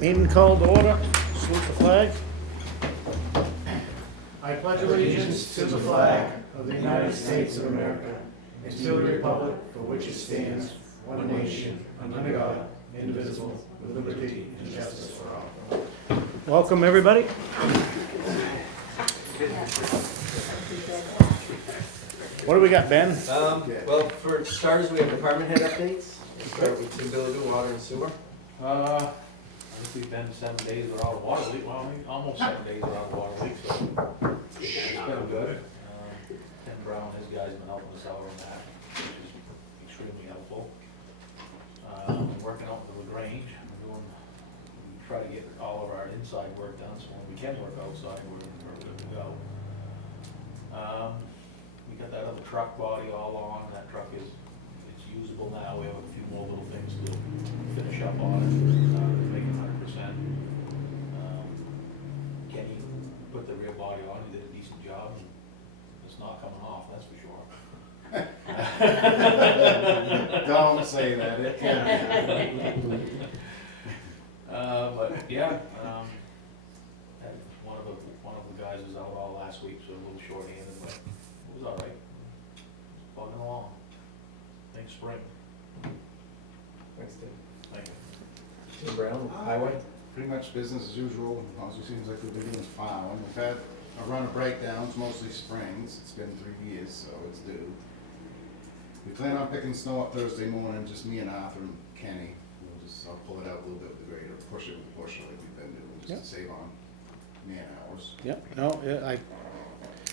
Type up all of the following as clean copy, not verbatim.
Meeting called to order, salute the flag. I pledge allegiance to the flag of the United States of America and to the republic for which it stands, one nation, under God, indivisible, with liberty and justice for all. Welcome, everybody. What do we got, Ben? Well, for starters, we have department head updates. We'll start with Subility, water and sewer. I think we've been 7 days without a water leak, well, I mean, almost 7 days without a water leak, so it's been good. Tim Brown, his guys have been helping us out on that, which is extremely helpful. We're working out the Grange, we try to get all of our inside work done, so when we can work outside, we're good to go. We got that other truck body all on, that truck it's usable now, we have a few more little things to finish up on it, make it 100%. Kenny put the rear body on, he did a decent job, and it's not coming off, that's for sure. Don't say that, it can. But yeah, had one of the guys was out all last week, so a little short-handed, but it was all right. Plugging along. Thanks, spring. Thanks, Tim. Thank you. Tim Brown, highway. Pretty much business as usual, also seems like we've been doing plowing. We've had a run of breakdowns, mostly springs. It's been 3 years, so it's due. We plan on picking snow up Thursday morning, just me and Arthur and Kenny. I'll pull it out a little bit with the grader, push it with the pusher like we've been doing, just to save on man hours. Yep, no, yeah, I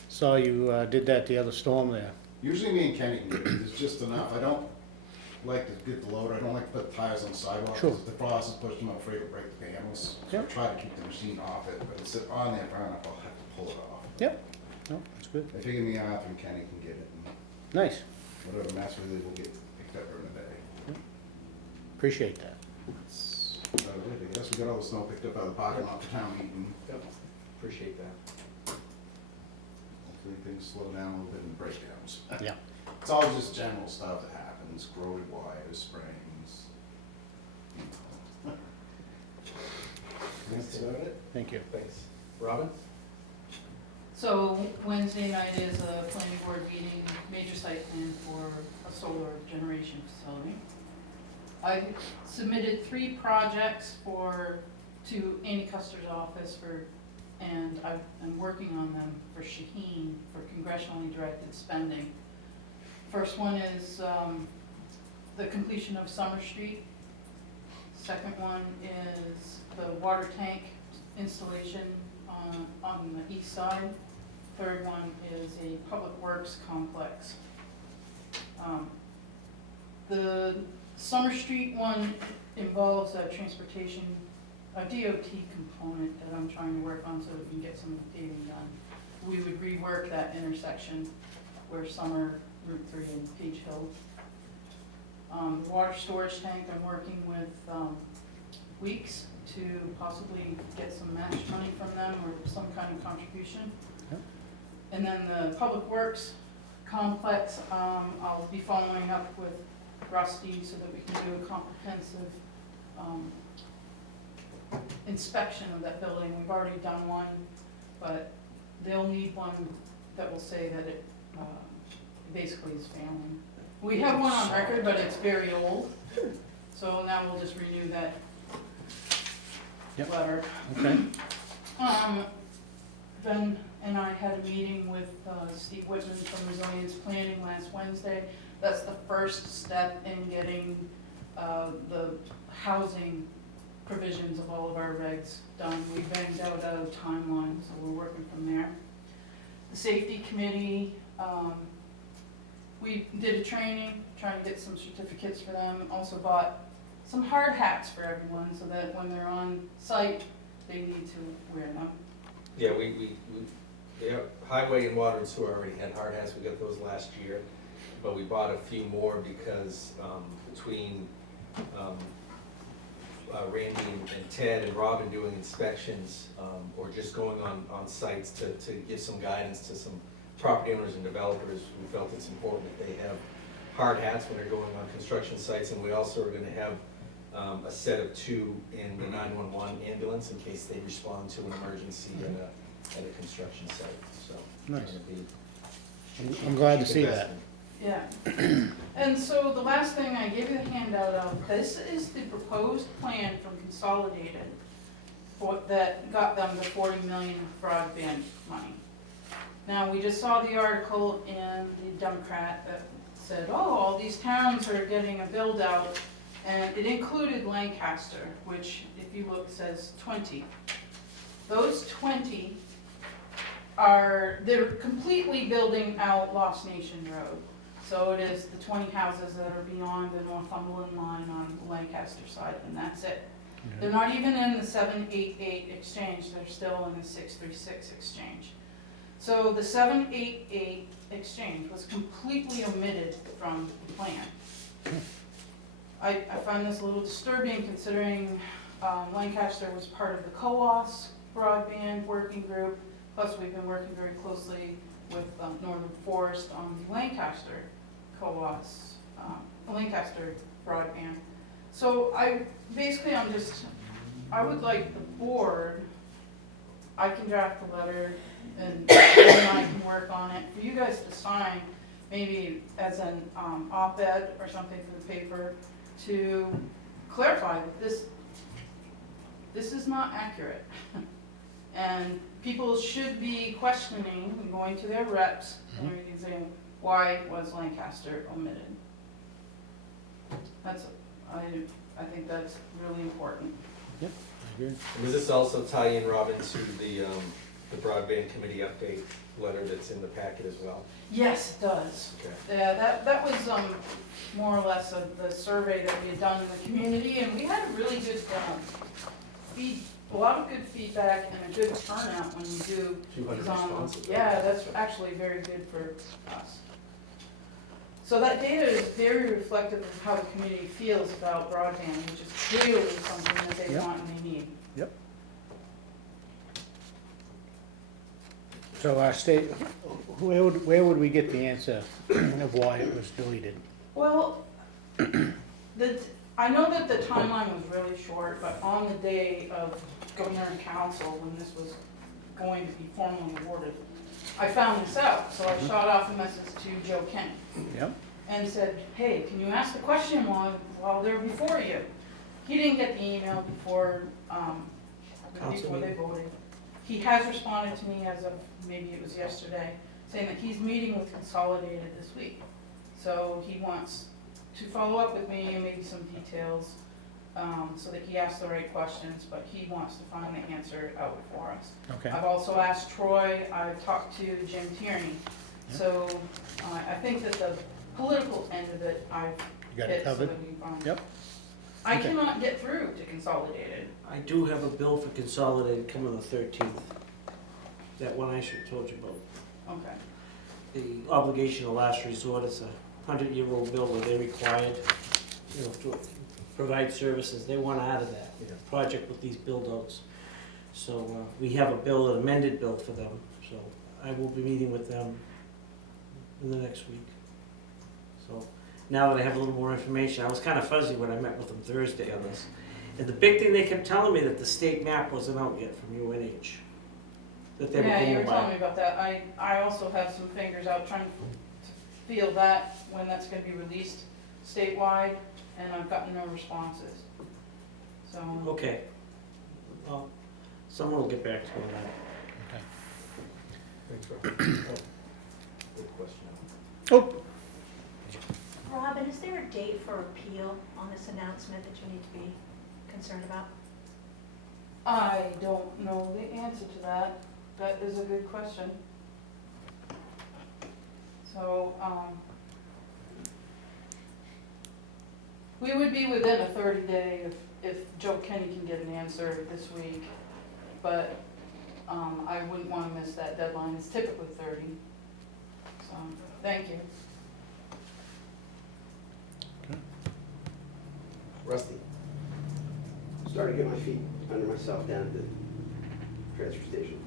saw you did that the other storm there. Usually me and Kenny can do it, it's just enough. I don't like to get the loader, I don't like to put tires on the sidewalk. Sure. If the frost is pushed, I'm afraid to break the panels. So I Yep. try to keep the machine off it, but it's on there far enough, I'll have to pull it off. Yep, no, that's good. I figure me and Arthur and Kenny can get it, and Nice, whatever mess really will get picked up during the day. appreciate that. That's about it. I guess we got all the snow picked up out of the parking lot for town meeting. Yep. Appreciate that. Hopefully things slow down a little bit in the breakdowns. Yeah, It's all just general stuff that happens, corroded wires, springs. That's about it. thank you. Thanks. Robin? So Wednesday night is a planning board meeting, major site plan for a solar generation facility. I submitted 3 projects to Amy Custer's office and I'm working on them for Shaheen for congressionally directed spending. First one is the completion of Summer Street. Second one is the water tank installation on the east side. Third one is a public works complex. The Summer Street one involves a transportation, a DOT component that I'm trying to work on so we can get some paving done. We would rework that intersection where Summer, Route 3 and Page Hill. The water storage tank, I'm working with Weeks to possibly get some match money from them or some kind of contribution. Yep. And then the Public Works complex, I'll be following up with Rusty so that we can do a comprehensive inspection of that building. We've already done one, but they'll need one that will say that it basically is failing. We have one on record, but it's very old, so now we'll just renew that Yep. letter. Okay, Ben and I had a meeting with Steve Whitman from Resilience Planning last Wednesday. That's the first step in getting the housing provisions of all of our regs done. We banged out a timeline, so we're working from there. The safety committee, we did a training, trying to get some certificates for them. Also bought some hard hats for everyone so that when they're on site, they need to wear them. Yeah, yeah, highway and water and sewer already had hard hats. We got those last year. But we bought a few more because between Randy and Ted and Robin doing inspections or just going on sites to give some guidance to some property owners and developers, we felt it's important that they have hard hats when they're going on construction sites. And we also are going to have a set of 2 in the 911 ambulance in case they respond to an emergency at a construction site, so. Nice. it'll be I'm glad to cheap see that. investment. Yeah. And so the last thing I gave you the handout of, this is the proposed plan from Consolidated that got them the 40 million broadband money. Now, we just saw the article in the Democrat that said, oh, all these towns are getting a build out, and it included Lancaster, which if you look says 20. Those 20 they're completely building out Lost Nation Road. So it is the 20 houses that are beyond the Northumberland line on the Lancaster side, and that's it. They're not even in the 788 exchange, they're still in the 636 exchange. So the 788 exchange was completely omitted from the plan. I find this a little disturbing considering Lancaster was part of the COAS broadband working group, plus we've been working very closely with Northern Forest on the Lancaster COAS, Lancaster broadband. So I would like the board, I can draft a letter and then I can work on it, for you guys to sign, maybe as an op-ed or something for the paper, to clarify that this is not accurate. And people should be questioning and going to their reps and saying, why was Lancaster omitted? I think that's really important. Yep, I agree. And does this also tie in, Robin, to the broadband committee update letter that's in the packet as well? Yes, it does. Okay. Yeah, that was more or less of the survey that we had done in the community, and we had a really good a lot of good feedback and a good turnout when you do 200 these responses. Yeah, that's actually very good for us. So that data is very reflective of how the community feels about broadband, which is clearly something that they Yep. want and they need. Yep. So our state, where would we get the answer of why it was deleted? Well, I know that the timeline was really short, but on the day of governor and council, when this was going to be formally awarded, I found this out, so I shot off a message to Joe Kenny Yep. and said, hey, can you ask the question while they're before you? He didn't get the email before they voted. He has responded to me as of, maybe it was yesterday, saying that he's meeting with Consolidated this week. So he wants to follow up with me and maybe some details, so that he asks the right questions, but he wants to find the answer out for us. Okay. I've also asked Troy, I've talked to Jim Tierney, so I think that the political end of it, I've You got it hit so covered? that we can find. Yep. I Okay. cannot get through to Consolidated. I do have a bill for Consolidated coming the 13th. That one I told you about. Okay. The obligation of last resort, it's a 100-year-old bill where they're required, to provide services. They want out of that project with these build-outs. So we have a bill, an amended bill for them. So I will be meeting with them in the next week. So now that I have a little more information, I was kind of fuzzy when I met with them Thursday on this. And the big thing, they kept telling me that the state map wasn't out yet from UNH. That they were Yeah, you were going telling by. me about that. I also have some fingers out trying to feel that when that's gonna be released statewide, and I've gotten no responses. So, Okay. Well, someone will get back to me on that. Thanks, Robin. Good question. Oh, Robin, is there a date for appeal on this announcement that you need to be concerned about? I don't know the answer to that. That is a good question. So, we would be within a 30-day if Joe Kenny can get an answer this week, but I wouldn't want to miss that deadline. It's typically 30. So, thank you. Rusty? Starting to get my feet under myself down at the transfer station.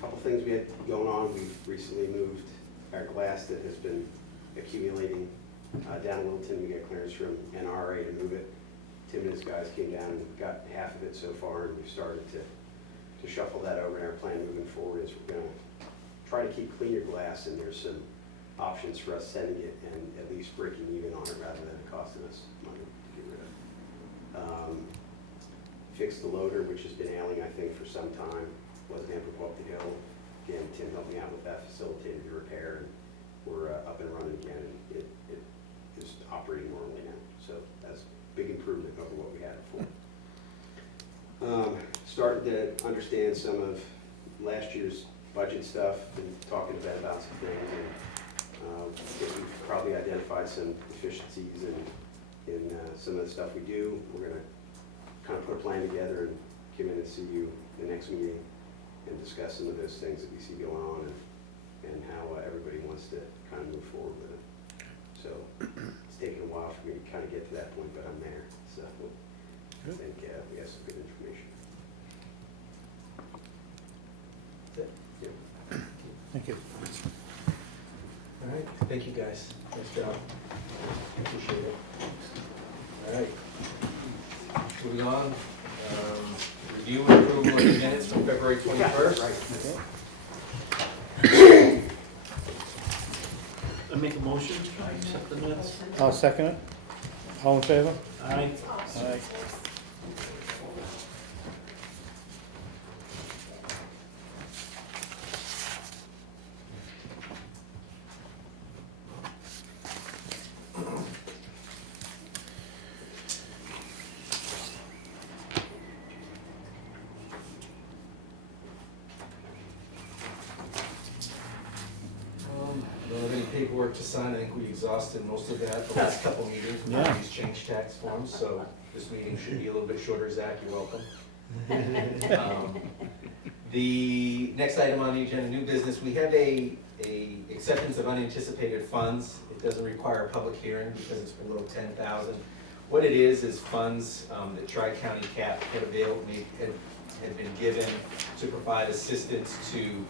Couple things we had going on. We've recently moved our glass that has been accumulating down in Littleton. We got clearance from NRA to move it. Tim and his guys came down and got half of it so far, and we've started to shuffle that over. And our plan moving forward is we're gonna try to keep cleaner glass, and there's some options for us sending it and at least breaking even on it rather than it costing us money to get rid of. Fixed the loader, which has been ailing, I think, for some time. Wasn't able to go up the hill. Again, Tim helped me out with that, facilitated the repair, and we're up and running again. And it is operating normally now. So that's a big improvement over what we had before. Started to understand some of last year's budget stuff and talking to Ben about some things. And I think we've probably identified some deficiencies in some of the stuff we do. We're going to kind of put a plan together and come in and see you the next meeting and discuss some of those things that we see going on and how everybody wants to kind of move forward with it. So it's taken a while for me to kind of get to that point, but I'm there. So I think we have some good information. That's it. Yeah. Thank you. All right, thank you guys. Nice job. Appreciate it. All right. Moving on, review and approval of the minutes from February 21st. I make a motion, I accept the minutes. I'll second it. All in favor? Aye. Aye. Don't have any paperwork to sign. I think we exhausted most of that the last couple meetings. We Yeah. these change tax forms, so this meeting should be a little bit shorter. Zach, you're welcome. The next item on the agenda, new business, we have a acceptance of unanticipated funds. It doesn't require a public hearing because it's below 10,000. What it is funds that Tri-County CAP had been given to provide assistance to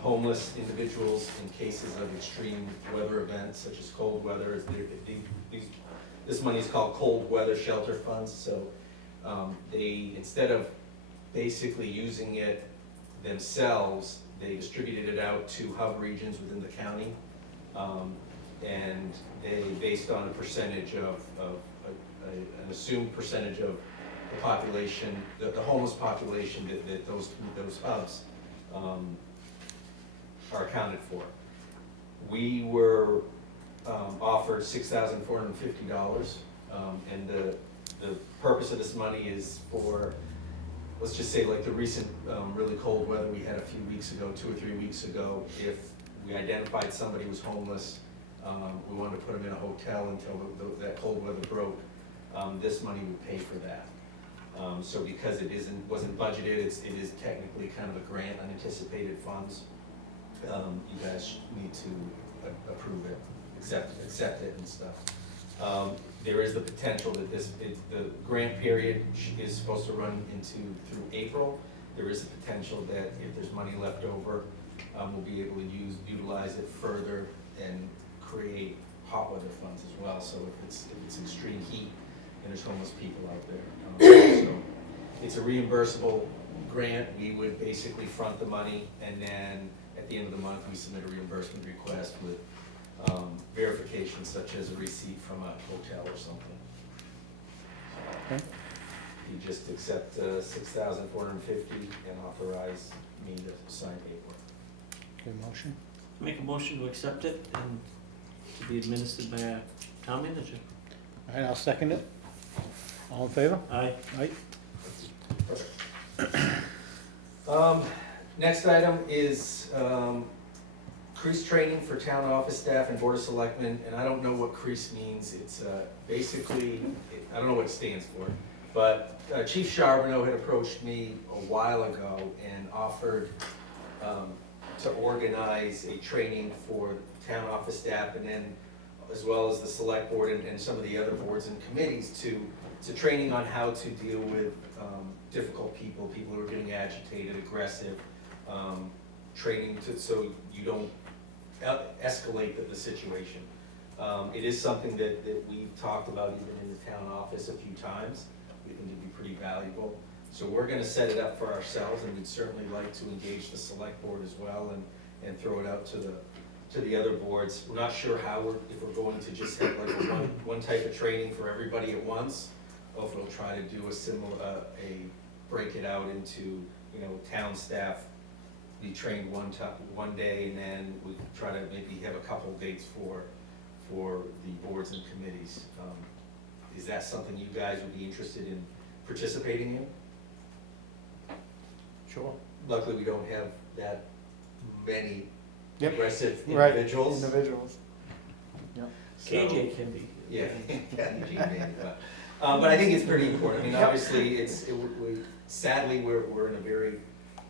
homeless individuals in cases of extreme weather events such as cold weather. This money is called cold weather shelter funds. So they, instead of basically using it themselves, they distributed it out to hub regions within the county. And they, based on a percentage of an assumed percentage of the population, the homeless population that those hubs are accounted for. We were offered $6,450, and the purpose of this money is for, let's just say, like the recent really cold weather we had a few weeks ago, 2 or 3 weeks ago. If we identified somebody was homeless, we wanted to put them in a hotel until that cold weather broke, this money would pay for that. So because it wasn't budgeted, it is technically kind of a grant, unanticipated funds. You guys need to approve it, accept it and stuff. There is the potential that the grant period is supposed to run through April. There is a potential that if there's money left over, we'll be able to utilize it further and create hot weather funds as well. So if it's extreme heat and there's homeless people out there. So it's a reimbursable grant. We would basically front the money, and then at the end of the month, we submit a reimbursement request with verification such as a receipt from a hotel or something. Okay. You just accept $6,450 and authorize me to sign paperwork. Okay, motion. Make a motion to accept it and to be administered by our town manager. All right, I'll second it. All in favor? Aye. Aye. Next item is CREASE training for town office staff and board of selectmen, and I don't know what CREASE means. It's basically, I don't know what it stands for, but Chief Charbonneau had approached me a while ago and offered to organize a training for town office staff, and then as well as the select board and some of the other boards and committees to training on how to deal with difficult people who are getting agitated, aggressive, training so you don't escalate the situation. It is something that we've talked about even in the town office a few times. We think it'd be pretty valuable. So we're gonna set it up for ourselves, and we'd certainly like to engage the select board as well and throw it out to the other boards. We're not sure if we're going to just have like a one type of training for everybody at once, or if we'll try to do a similar, break it out into, town staff be trained one day, and then we try to maybe have a couple dates for the boards and committees. Is that something you guys would be interested in participating in? Sure. Luckily, we don't have that many Yep. aggressive Right, individuals. individuals. Yep. So- KJ can be. Yeah, but I think it's pretty important. I mean, obviously, sadly, we're in a very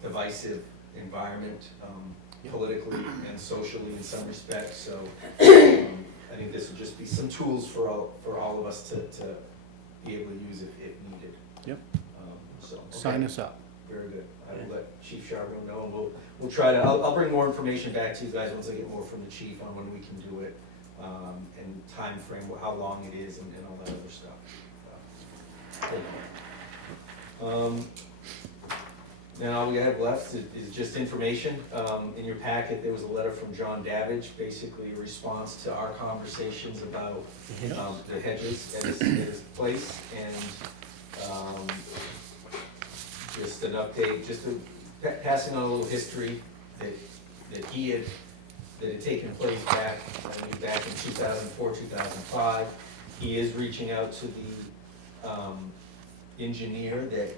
divisive environment, politically and socially in some respects, so I think this would just be some tools for all of us to be able to use if needed. Yep. So, okay. Sign us up. Very good. I will let Chief Charbonneau know, and we'll try to, I'll bring more information back to you guys once I get more from the chief on when we can do it, and time frame, how long it is, and all that other stuff. Now, all we have left is just information. In your packet, there was a letter from John Davidge, basically a response to our conversations about the hedges at his place, and just an update, just passing on a little history that had taken place back in 2004, 2005. He is reaching out to the engineer that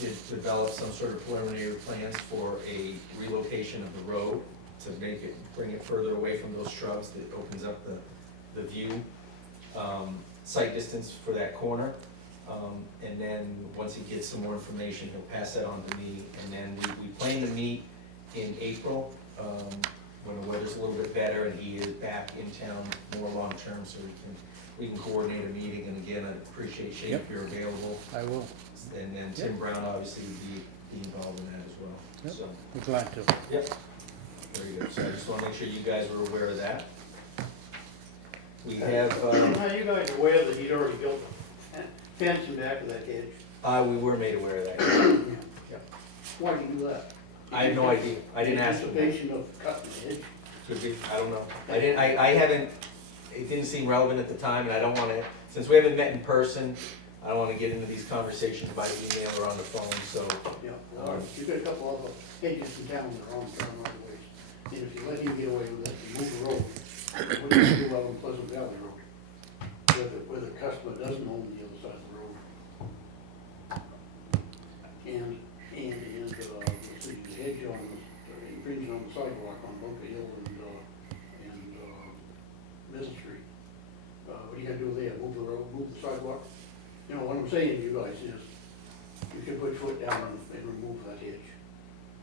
did develop some sort of preliminary plans for a relocation of the road to bring it further away from those shrubs that opens up the view, sight distance for that corner. And then, once he gets some more information, he'll pass that on to me, and then we plan to meet in April, when the weather's a little bit better and he is back in town more long-term, so we can coordinate a meeting, and again, I appreciate Shane if you're available. I will. And then Tim Brown obviously would be involved in that as well, Yep. so. We're glad to. Yep. Very good, so I just wanna make sure you guys were aware of that. We have, Are you guys aware that he'd already built a fence in back of that hedge? we were made aware of that. Why did you do that? I have no idea, I didn't ask him that. Anticipation of cutting the hedge? Could be, I don't know. I haven't, it didn't seem relevant at the time, and I don't wanna, since we haven't met in person, I don't wanna get into these conversations by email or on the phone, so. Yeah, well, you got a couple other hedges in town that are on town right of ways. And if you let him get away with it, you move the road, what do you do out on Pleasant Valley Road? Where the customer doesn't own the other side of the road. And let's see, the hedge on, infringing on the sidewalk on Bunker Hill and Middle Street. What are you gonna do there, move the road, move the sidewalk? You know, what I'm saying to you guys is, you should put your foot down and remove that hedge.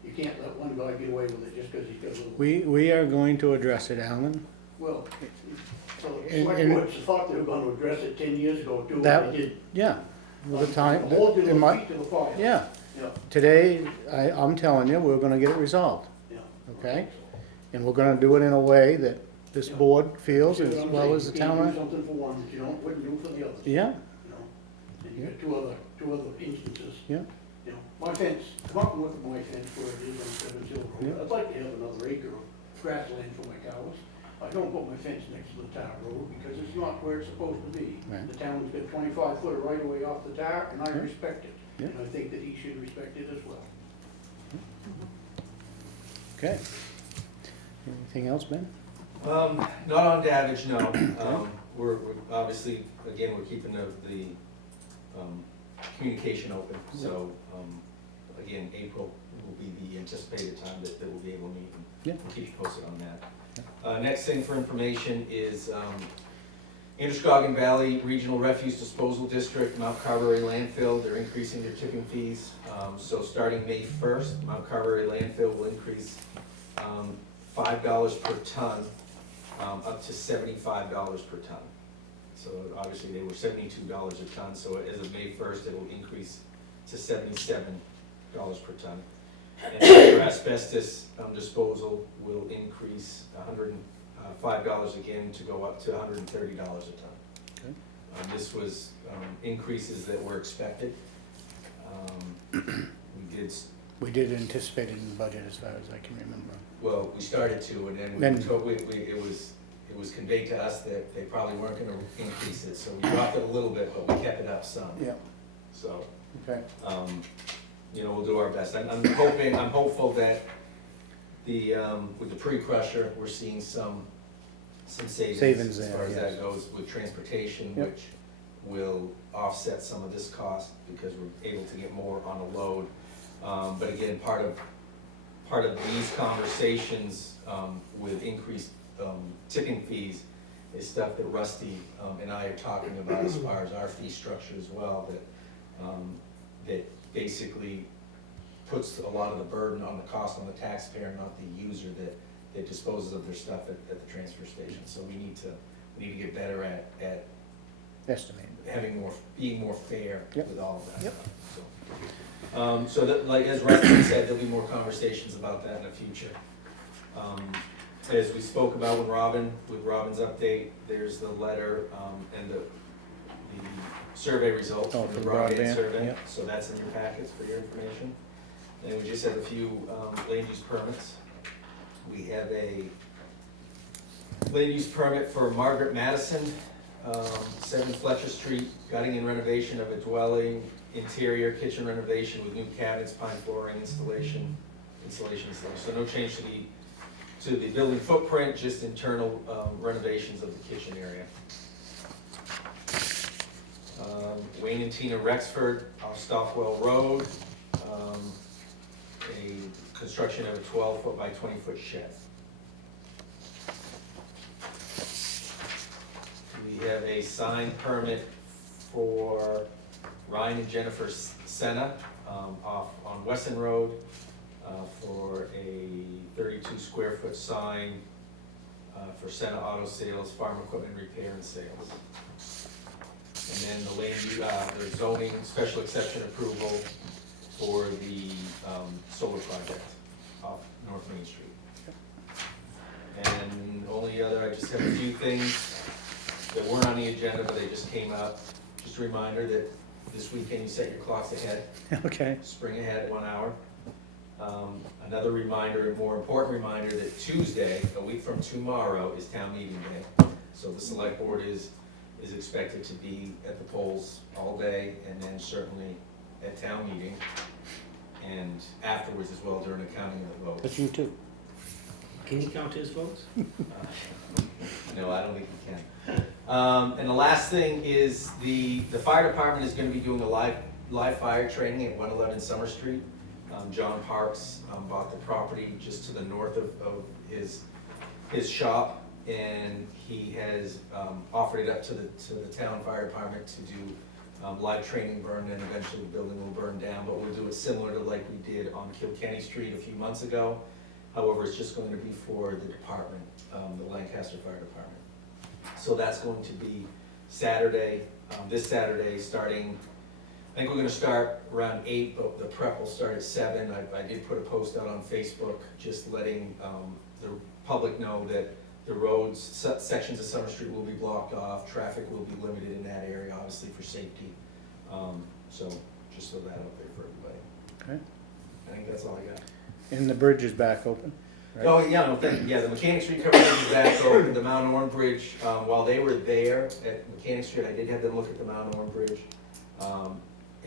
You can't let one guy get away with it just because he's got a little. We are going to address it, Alan. Well, so the And- select and- board thought they were gonna address it 10 years ago too, That- and they did. Yeah, with the time, Hold in your my, feet to the fire. yeah, Yeah, today, I'm telling you, we're gonna get it resolved, yeah. okay? And we're gonna do it in a way that this Yeah. board feels See what as I'm well saying? as the You can't town. do something for one that you wouldn't do for the other, Yeah, you know? And you got two other instances. yeah, You know, my fence, come up and look at my fence where it is on Seven Hill Road. Yeah. I'd like to have another acre of grassland for my cows. I don't put my fence next to the town road because it's not where it's supposed to be. Right. The town's got 25 foot right away off the tar, and I Yeah. respect it. Yeah. And I think that he should respect it as well. okay. Anything else, Ben? Not on Davidge, no. We're obviously, again, we're keeping the communication open, so, again, April will be the anticipated time that we'll be able to meet, and Yeah. we'll keep you posted on that. Next thing for information is, Androscoggin Valley Regional Refuse Disposal District, Mount Carberry Landfill, they're increasing their tipping fees. So starting May 1st, Mount Carberry Landfill will increase $5 per ton, up to $75 per ton. So obviously they were $72 a ton, so as of May 1st, it will increase to $77 per ton. And their asbestos disposal will increase $5 again to go up to $130 a ton. Okay. This was increases that were expected. We did anticipate it in the budget as far as I can remember. Well, we started to, and then we Then- were told, it was conveyed to us that they probably weren't gonna increase it, so we dropped it a little bit, but we kept it up some. Yeah, So, okay. we'll do our best. I'm hopeful that with the pre-crusher, we're seeing some savings as there, far as yes. that goes with transportation, Yep. which will offset some of this cost because we're able to get more on a load. But again, part of these conversations with increased tipping fees is stuff that Rusty and I are talking about as far as our fee structure as well, that basically puts a lot of the burden on the cost on the taxpayer, not the user that disposes of their stuff at the transfer station. So we need to get better at Estimated. being more fair Yep. with all of that Yep. stuff. So that, like, as Rusty said, there'll be more conversations about that in the future. As we spoke about with Robin's update, there's the letter, and the survey results Oh, from the for the broadband broadband, survey. yep. So that's in your packets for your information. And we just have a few, land use permits. We have a land use permit for Margaret Madison, 7 Fletcher Street, gutting and renovation of a dwelling, interior kitchen renovation with new cabinets, pine flooring installation. So no change to the building footprint, just internal renovations of the kitchen area. Wayne and Tina Rexford off Stockwell Road, a construction of a 12-foot by 20-foot shed. We have a sign permit for Ryan and Jennifer Senna off on Wesson Road for a 32 square foot sign for Senna Auto Sales, Farm Equipment Repair and Sales. And then the zoning special exception approval for the solar project off North Main Street. And only other, I just have a few things that weren't on the agenda, but they just came up. Just a reminder that this weekend you set your clocks ahead, Okay. spring ahead 1 hour. Another reminder, a more important reminder, that Tuesday, a week from tomorrow, is town meeting day. So the select board is expected to be at the polls all day, and then certainly at town meeting, and afterwards as well during the counting of the But votes. you too. Can you count his votes? No, I don't think you can. And the last thing is the fire department is gonna be doing a live fire training at 111 Summer Street. John Parks bought the property just to the north of his shop, and he has offered it up to the town fire department to do live training burn, and eventually the building will burn down, but we'll do it similar to like we did on Kilkenny Street a few months ago. However, it's just going to be for the department, the Lancaster Fire Department. So that's going to be Saturday, this Saturday, starting, I think we're gonna start around 8, but the prep will start at 7. I did put a post out on Facebook, just letting the public know that the roads, sections of Summer Street will be blocked off, traffic will be limited in that area, obviously for safety. So just throw that out there for everybody. Okay. I think that's all I got. And the bridge is back open, right? Oh, yeah, no, thank you. Yeah, the Mechanic Street covered is back open. The Mount Orm Bridge, while they were there at Mechanic Street, I did have them look at the Mount Orm Bridge.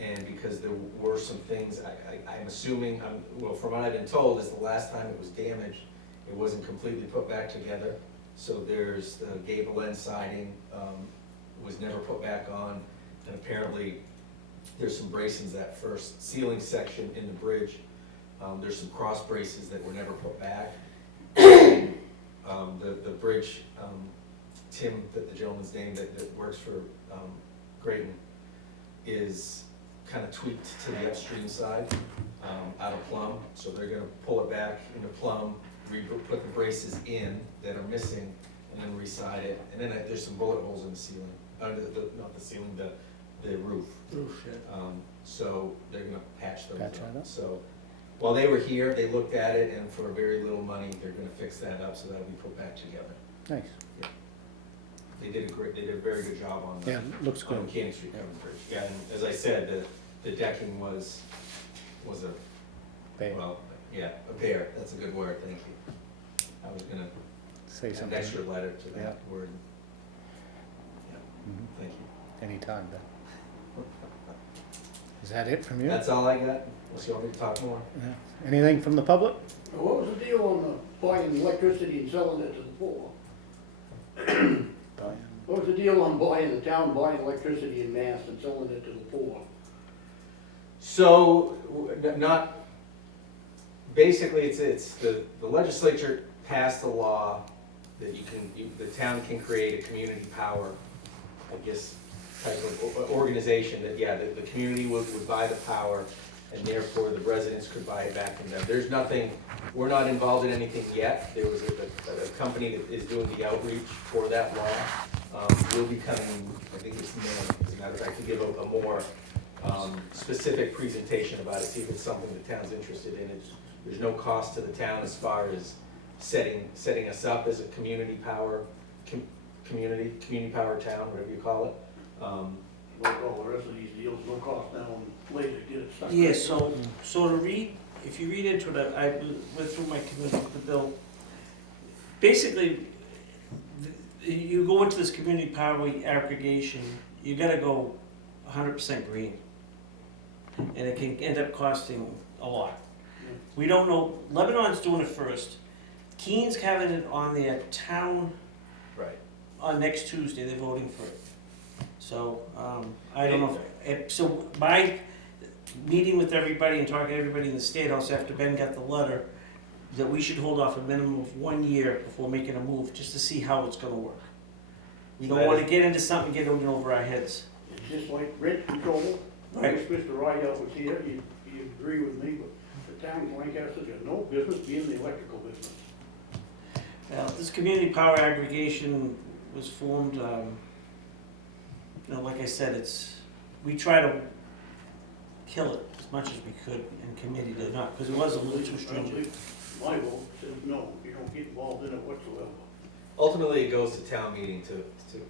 And because there were some things, I'm assuming, well, from what I've been told, is the last time it was damaged, it wasn't completely put back together. So there's the gable end siding, was never put back on, and apparently there's some bracings, that first ceiling section in the bridge, there's some cross braces that were never put back. The bridge, Tim, the gentleman's name that works for Graydon, is kind of tweaked to the upstream side, out of Plum, so they're gonna pull it back into Plum, put the braces in that are missing, and then re-side it, and then there's some bullet holes in the ceiling, not the ceiling, the roof. Roof, yeah. So they're gonna patch those Patch that up. up. So, while they were here, they looked at it, and for very little money, they're gonna fix that up, so that'll be put back together. Nice. They did a very good job on Yeah, looks on good. Mechanic Street Covered Bridge. Yeah, and as I said, the decking was a, Babe, well, yeah, a bear, that's a good word, thank you. I was gonna say add an something. extra letter to Yeah. that word. Yeah, Mhm. thank you. Anytime, Ben. Is that it from you? That's all I got, unless you want me to talk more. Yeah. Anything from the public? Now, what was the deal on buying electricity and selling it to the poor? What was the deal on the town buying electricity in mass and selling it to the poor? So, basically, it's the legislature passed a law that the town can create a community power, I guess, type of organization that, yeah, the community would buy the power, and therefore the residents could buy it back from them. There's nothing, we're not involved in anything yet. There was a company that is doing the outreach for that law. Will be coming, I think it's May, as a matter of fact, to give a more specific presentation about it, see if it's something the town's interested in. There's no cost to the town as far as setting us up as a community power, community power town, whatever you call it. Like all the rest of these deals, no cost now and later get it stuck. Yeah, so to read, if you read into it, I went through my committee with the bill. Basically, you go into this community power aggregation, you gotta go 100% green. And it can end up costing a lot. We don't know, Lebanon's doing it first. Keene's having it on their town Right. on next Tuesday, they're voting for it. So, I don't know, so by meeting with everybody and talking to everybody in the State House after Ben got the letter, that we should hold off a minimum of 1 year before making a move, just to see how it's gonna work. We So don't that wanna is- get into something, get in over our heads. It's just like rent control. I Right. wish Mr. Rideout was here, he'd agree with me, but the town of Lancaster's got no business being in the electrical business. This community power aggregation was formed, like I said, we try to kill it as much as we could in committee to not, because it was a little too stringent. My vote says no, you don't get involved in it whatsoever. Ultimately, it goes to town meeting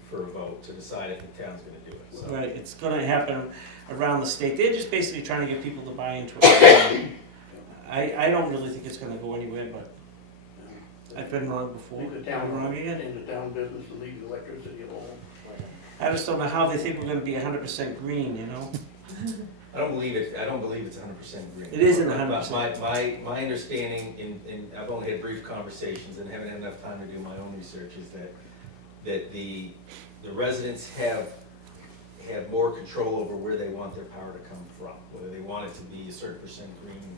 for a vote to decide if the town's gonna do it, so. Right, it's gonna happen around the state, they're just basically trying to get people to buy into it. I don't really think it's gonna go anywhere, but I've been wrong before, Leave the I'm town, wrong again. in the town business and leave the electricity alone. I just don't know how they think we're gonna be 100% green, you know? I don't believe it's 100% green. It isn't But 100%. My understanding, in I've only had brief conversations and haven't had enough time to do my own research, is that the residents have more control over where they want their power to come from, whether they want it to be a certain percent green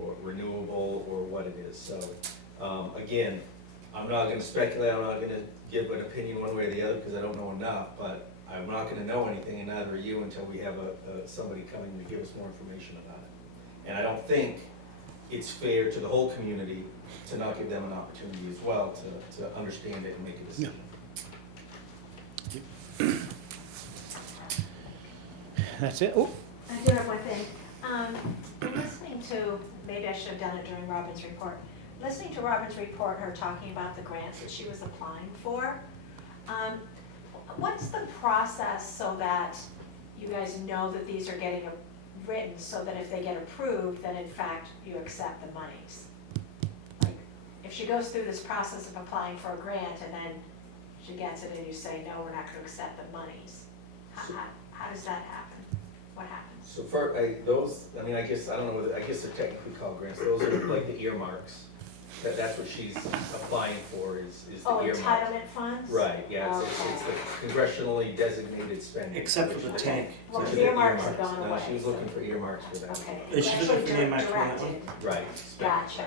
or renewable or what it is. So, again, I'm not gonna speculate, I'm not gonna give an opinion one way or the other, because I don't know enough, but I'm not gonna know anything, and neither are you, until we have somebody coming to give us more information about it. And I don't think it's fair to the whole community to not give them an opportunity as well to understand it and make a decision. That's it? Oh, I do have one thing. In listening to, maybe I should have done it during Robin's report. Listening to Robin's report, her talking about the grants that she was applying for, what's the process so that you guys know that these are getting written, so that if they get approved, then in fact you accept the monies? Like, if she goes through this process of applying for a grant and then she gets it and you say, no, we're not gonna accept the monies, how does that happen? What happens? So I guess, I don't know whether, I guess they're technically called grants, those are like the earmarks. That's what she's applying for, is the Oh, earmarks. entitlement funds? Right, yeah, it's Okay. the congressionally designated spending. Except for which the is- tank. Well, which the is earmarks have gone No, away. she was looking for earmarks for that. Okay. Is she looking Actually for earmarks for that directed. Right. Gotcha,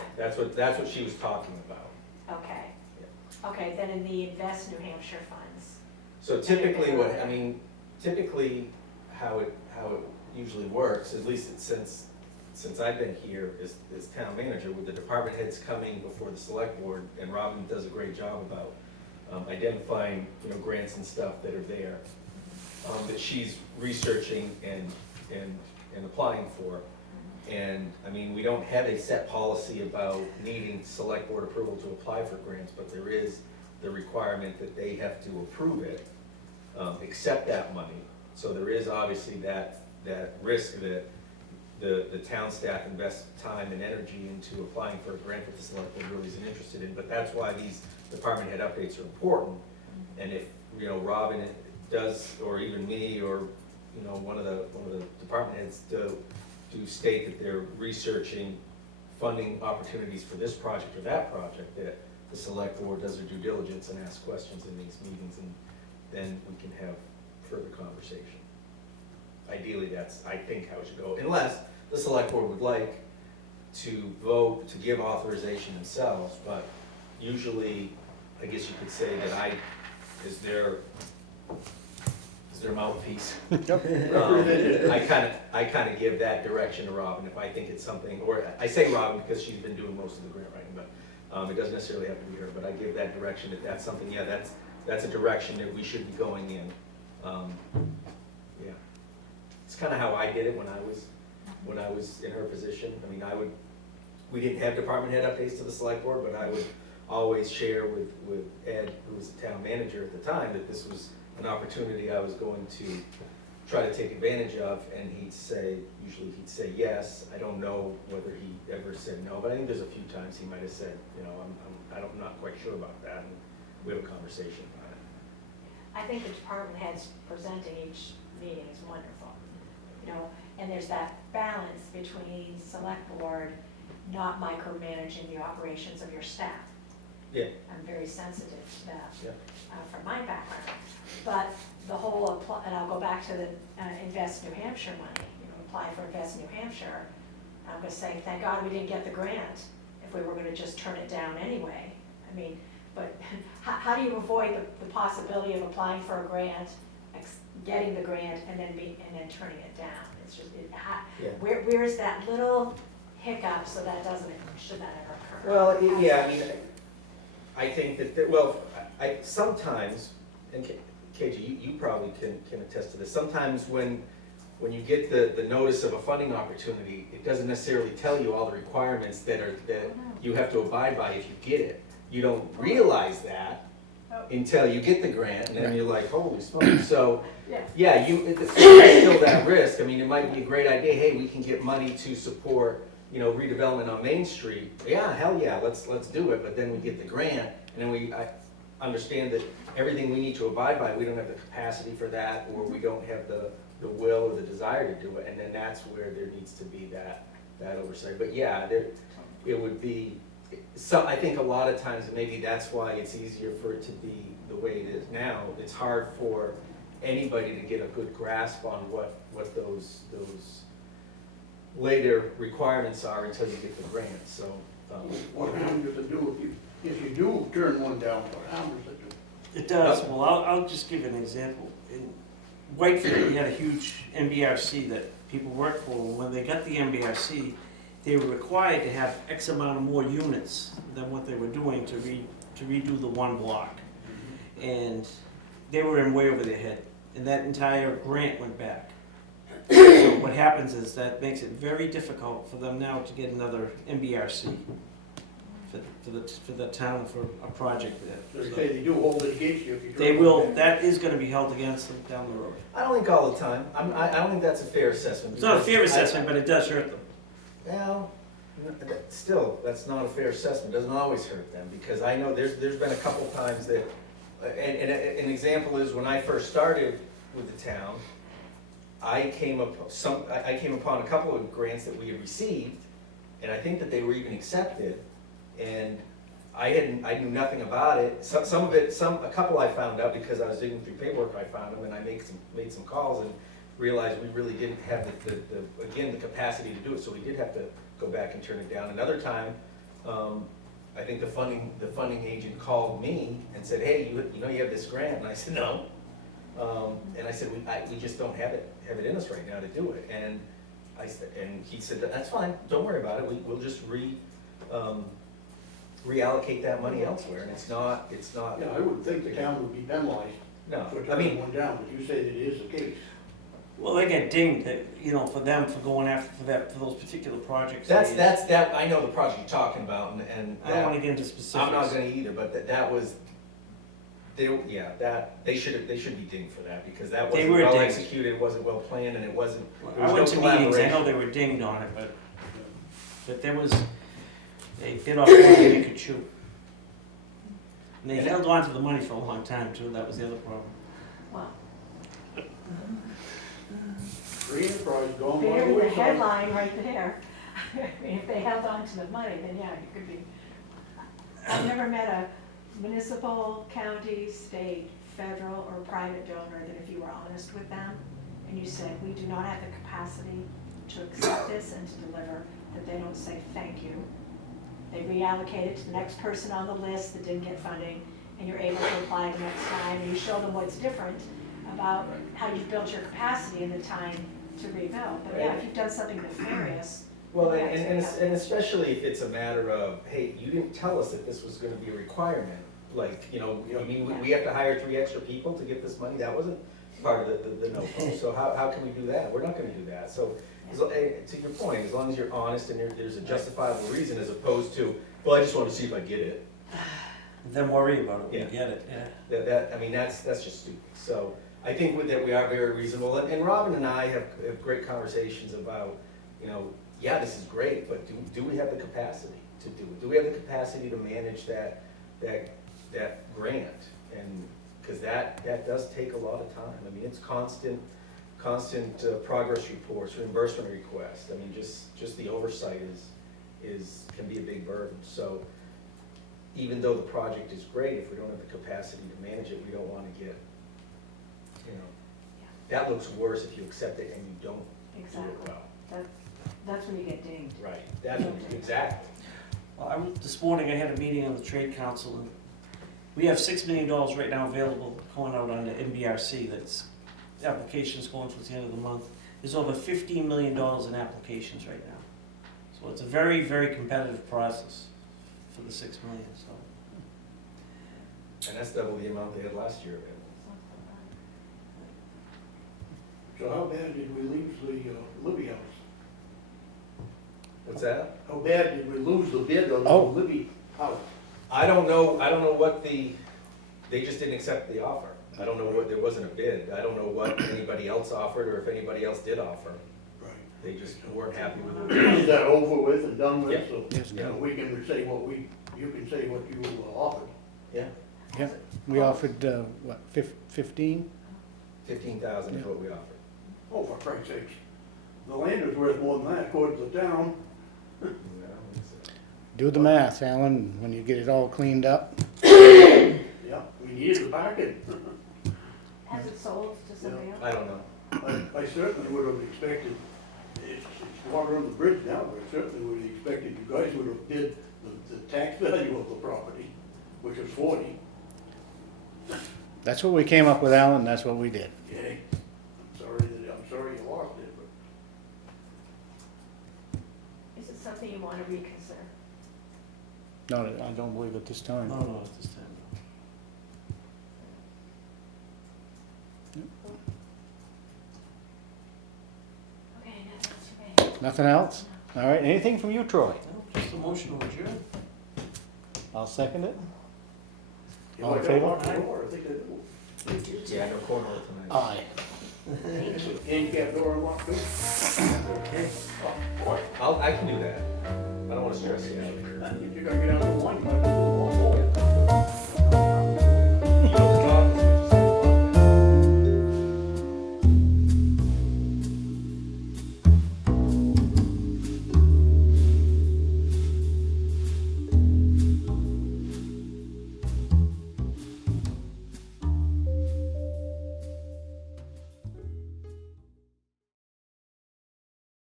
That's what she was talking about. okay. Okay, then in the Invest New Hampshire funds. So typically typically how it usually works, at least since I've been here as town manager, with the department heads coming before the select board, and Robin does a great job about identifying, grants and stuff that are there, that she's researching and applying for. And, we don't have a set policy about needing select board approval to apply for grants, but there is the requirement that they have to approve it, accept that money. So there is obviously that risk that the town staff invests time and energy into applying for a grant that the select board really isn't interested in, but that's why these department head updates are important. And if, Robin does, or even me, or, one of the department heads do state that they're researching funding opportunities for this project or that project, that the select board does their due diligence and asks questions in these meetings, and then we can have further conversation. Ideally, that's, I think, how it should go, unless the select board would like to vote to give authorization themselves, but usually, I guess you could say that I, is their mouthpiece. I kind of give that direction to Robin if I think it's something, or I say Robin because she's been doing most of the grant writing, but it doesn't necessarily have to be her, but I give that direction that that's something, yeah, that's a direction that we should be going in. Yeah. It's kind of how I did it when I was in her position. I mean, we didn't have department head updates to the select board, but I would always share with Ed, who was the town manager at the time, that this was an opportunity I was going to try to take advantage of, and usually he'd say yes. I don't know whether he ever said no, but I think there's a few times he might have said, I'm not quite sure about that, and we have a conversation about it. I think the department heads presenting each meeting is wonderful, and there's that balance between select board not micromanaging the operations of your staff. Yeah. I'm very sensitive to that, Yeah. From my background. But the whole, and I'll go back to the Invest New Hampshire money, apply for Invest New Hampshire. I'm gonna say, thank God we didn't get the grant, if we were gonna just turn it down anyway. I mean, but how do you avoid the possibility of applying for a grant, getting the grant, and then turning it down? It's just, Yeah. where's that little hiccup so that should that ever occur? Well, yeah, I mean, I think that, I sometimes, and KG, you probably can attest to this, sometimes when you get the notice of a funding opportunity, it doesn't necessarily tell you all the requirements that you have to abide by if you get it. You don't realize that until you get the grant, and then you're like, holy smokes. So, yeah, there's still that risk. I mean, it might be a great idea, hey, we can get money to support, redevelopment on Main Street. Yeah, hell yeah, let's do it. But then we get the grant, and then I understand that everything we need to abide by, we don't have the capacity for that, or we don't have the will or the desire to do it, and then that's where there needs to be that oversight. But yeah, it would be, so I think a lot of times maybe that's why it's easier for it to be the way it is now. It's hard for anybody to get a good grasp on what those later requirements are until you get the grant, so. What harm does it do if you do turn one down, what harm does it do? It does. Well, I'll just give you an example. In Whitefield, we had a huge MBRC that people worked for. When they got the MBRC, they were required to have X amount of more units than what they were doing to redo the one block. And they were in way over their head, and that entire grant went back. So what happens is that makes it very difficult for them now to get another MBRC for the town for a project there. So they say they do hold it against you if you turn They one will, down. that is gonna be held against them down the road. I don't think all the time. I don't think that's a fair assessment. It's not a fair because assessment, but it does hurt them. Well, still, that's not a fair assessment. It doesn't always hurt them, because I know there's been a couple times that, and an example is when I first started with the town, I came upon a couple of grants that we had received, and I think that they were even accepted, and I knew nothing about it. A couple I found out because I was digging through paperwork, I found them, and I made some calls and realized we really didn't have the capacity to do it, so we did have to go back and turn it down. Another time, I think the funding agent called me and said, hey, you have this grant, and I said, no. And I said, we just don't have it in us right now to do it. And he said, that's fine, don't worry about it, we'll just reallocate that money elsewhere, and it's not. Yeah, I would think the town would be penalized No, for I turning mean, one down, but you say that it is the case. Well, they get dinged, for them for going after for those particular projects. I know the project you're talking about, and I don't wanna get into specifics. I'm not gonna either, but that was they should be dinged for that, because that They wasn't were well dinged. executed, it wasn't well planned, and it wasn't, there I was went no to meetings, I know collaboration. they were dinged on it, but there was, they bit off more than they could chew. And they held on to the money for a long time too, that was the other problem. Well, Free enterprise going by the bury the wayside. headline right there. I mean, if they held on to the money, then yeah, it could be. I've never met a municipal, county, state, federal, or private donor that if you were honest with them and you said, we do not have the capacity to accept this and to deliver, that they don't say thank you. They reallocate it to the next person on the list that didn't get funding, and you're able to apply the next time, and you show them what's different about how you've built your capacity in the time to rebuild. But yeah, if you've done something nefarious, Well, yeah, and it's okay. especially if it's a matter of, hey, you didn't tell us that this was gonna be a requirement. Like, you know, I mean, we have to hire 3 extra people to get this money, that wasn't part of the no-go. So how can we do that? We're not gonna do that. So, to your point, as long as you're honest and there's a justifiable reason, as opposed to, well, I just wanted to see if I get it. Then worry about it, Yeah. we get it, yeah. I mean, that's just stupid. So I think with that, we are very reasonable, and Robin and I have great conversations about, you know, yeah, this is great, but do we have the capacity to do it? Do we have the capacity to manage that grant? And, because that does take a lot of time. I mean, it's constant progress reports, reimbursement requests. I mean, just the oversight can be a big burden. So even though the project is great, if we don't have the capacity to manage it, we don't want to get, you know, that looks worse if you accept it and you don't do it exactly. well. That's when you get dinged. Right, that's exactly. Well, this morning I had a meeting on the trade council, and we have $6 million right now available going out on the MBRC, that's applications going towards the end of the month. There's over $15 million in applications right now. So it's a very, very competitive process for the $6 million, so. And that's double the amount they had last year. So how bad did we lose the Libby house? What's that? How bad did we lose the bid on the Oh. Libby house? I don't know what they just didn't accept the offer. I don't know what, there wasn't a bid. I don't know what anybody else offered, or if anybody else did offer. Right. They just weren't happy with it. Is that over with and done with, Yeah. so, Yes, you know, we can say you can say what you offered. Yeah, Yeah, we offered, what, 15? 15,000 is what we offered. Oh, for Christ's sakes, the land is worth more than that according to the town. No, it's, Do the math, Alan, when you get it all cleaned up. Yeah, we needed the parking. Has it sold to somebody else? I don't know. I certainly would have expected, it's water on the bridge now, but I certainly would have expected you guys would have bid the tax value of the property, which is 40. That's what we came up with, Alan, that's what we did. Okay, I'm sorry you lost it, but Is it something you want to reconsider? No, I don't believe at this time. No, no, at this time, Okay, nothing else for me. Nothing else? All right, anything from you, Troy? no. Just a motion to adjourn. I'll second it. you All know, in I favor? got locked the door, I think I do. Yeah, no cornhole tonight. Aye. Handicap door unlocked too. Okay. Oh, boy, I can do that. I don't want to stress you out. you gotta